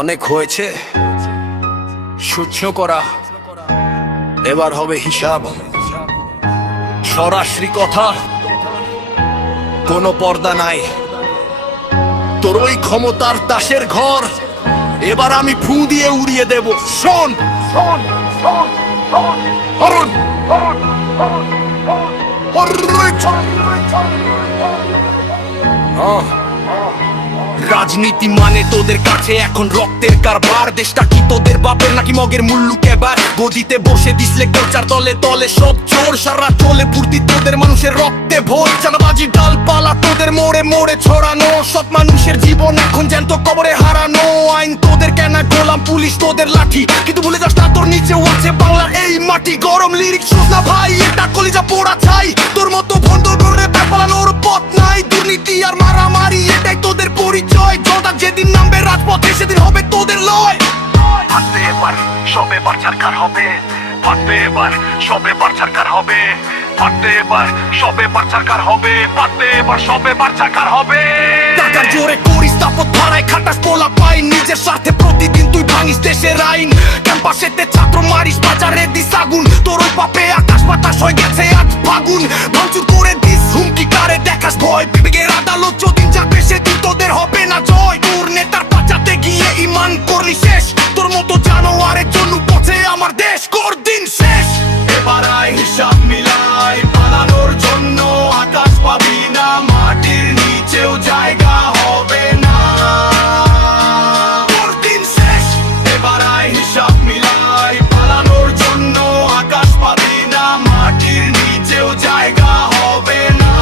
অনেক হয়েছে সহ্য করা, এবার হবে হিসাব। সরাসরি কথা, কোনো পর্দা নাই। তোর ওই ক্ষমতার তাসের ঘর এবার আমি ফু দিয়ে উড়িয়ে দেব। শোন, রাজনীতি মানে তোদের কাছে এখন রক্তের কারবার। দেশটা কি তোদের বাপের নাকি মগের মুল্লুক? এবার গদিতে বসে দিসলে কোচার তলে তলে সব জোর সারা চলে ফুর্তি তোদের মানুষের রক্তে ভোর। চাঁদাবাজি ডালপালা তোদের মোড়ে মোড়ে ছড়ানো, সব মানুষের জীবন এখন জ্যান্ত কবরে হারানো। আইন তোদের কেনা গোলাম, পুলিশ তোদের লাঠি, কিন্তু ভুলে যাস না তোর নিচেও আছে বাংলার এই মাটি। গরম লিরিক শুস না ভাই, এটা কলিজা পোড়া ছাই। তোর মতো বন্ধ করে পালানোর পথ নাই। দুর্নীতি আর মারামারি এটাই তোদের পরিচয়। জনতা যেদিন নামবে রাজপথে সেদিন হবে তোদের লয়। ফাটবে এবার সবে বার ছারকার হবে, ফাটবে এবার সবে বার ছারকার হবে, ফাটবে এবার সবে বার ছারকার হবে, ফাটবে এবার সবে বার ছারকার হবে। টাকার জোরে করিস তাপত ভাড়ায় খাটাস পোলা পাই, নিজের স্বার্থে প্রতিদিন তুই ভাঙিস দেশের আইন। ক্যাম্পাসেতে ছাত্র মারিস, বাজারে দিস আগুন। তোর ওই পাপে আকাশ বাতাস হয়ে গেছে আজ ফাগুন। ভাঙচুর করে দিস হুমকি কারে দেখাস ভয়, বিবেকের আদালত যদিন যাবে সেদিন তোদের হবে না জয়। তোর নেতার বাঁচাতে গিয়ে ইমান করলি শেষ, তোর মতো জানোয়ারের জন্য পথে আমার দেশ কর দিন শেষ। এবার আয় হিসাব মিলাই, পালানোর জন্য আকাশ পাবি না, মাটির নিচেও জায়গা হবে না। কর দিন শেষ। এবার আয় হিসাব মিলাই, পালানোর জন্য আকাশ পাবি না, মাটির নিচেও জায়গা হবে না।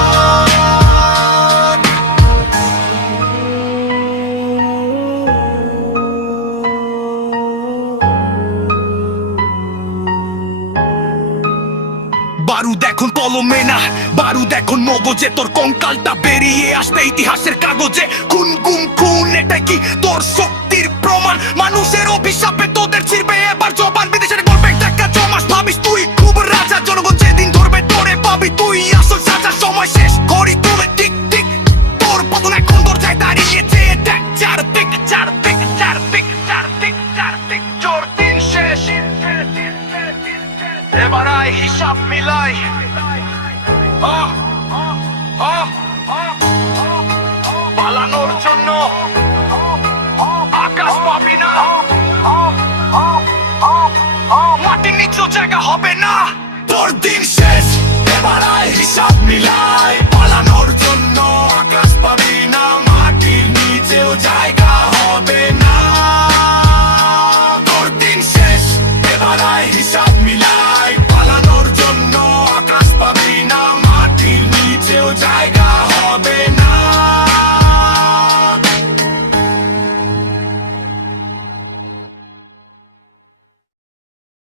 বারুদ এখন কলমে না, বারুদ এখন মগজে। তোর কঙ্কালটা বেরিয়ে আসবে ইতিহাসের কাগজে। খুন গুম খুন, এটা কি তোর শক্তির প্রমাণ? মানুষের অভিশাপে তোদের ছিড়বে এবার জবান। বিদেশের গল্পে টাকা জমাস ভাবিস তুই খুব রাজা, জনগণ যেদিন ধরবে তোরে পাবি তুই আসল সাজা। সময় শেষ করি তুলে টিক টিক, তোর পতন এখন দরজায় দাঁড়িয়েছে। দেখ চারদিক চারদিক চারদিক চারদিক চারদিক, জোর দিন শেষ। এবার আয় হিসাব মিলাই, পালানোর জন্য আকাশ পাবি না, মাটির নিচেও জায়গা হবে না। তোর দিন শেষ, এবার আয় হিসাব মিলাই।